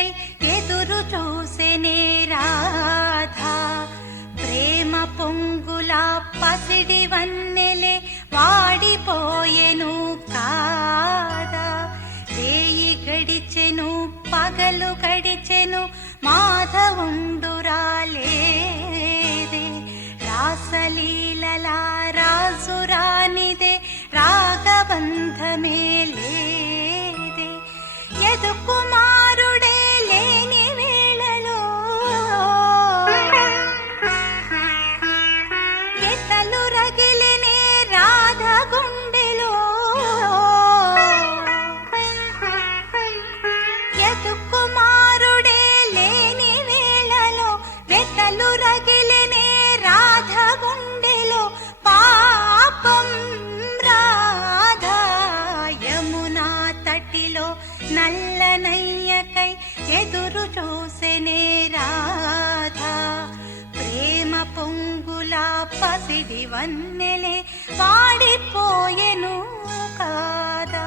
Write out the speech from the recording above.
కై ఎదురు చూసెనే రాధా. ప్రేమ పొంగుల పసిడి వన్నెలే వాడిపోయెను కాదా. రేయి గడిచెను పగలు గడిచెను మాధవుండురాలేదే. రాసలీలల రాజురానిదే రాగబంధమే లేదే. యదు కుమారుడే లేని వేళలో ఎతలు రగిలినే రాధ గుండెలో. యదు కుమారుడే లేని వేళలో వెతలు రగిలినే రాధ గుండెలో. పాపం రాధా యమునా తటిలో నల్లనయ్యకై ఎదురు చూసెనే రాధా. ప్రేమ పొంగుల పసిడి వన్నెలే వాడిపోయెను కాదా.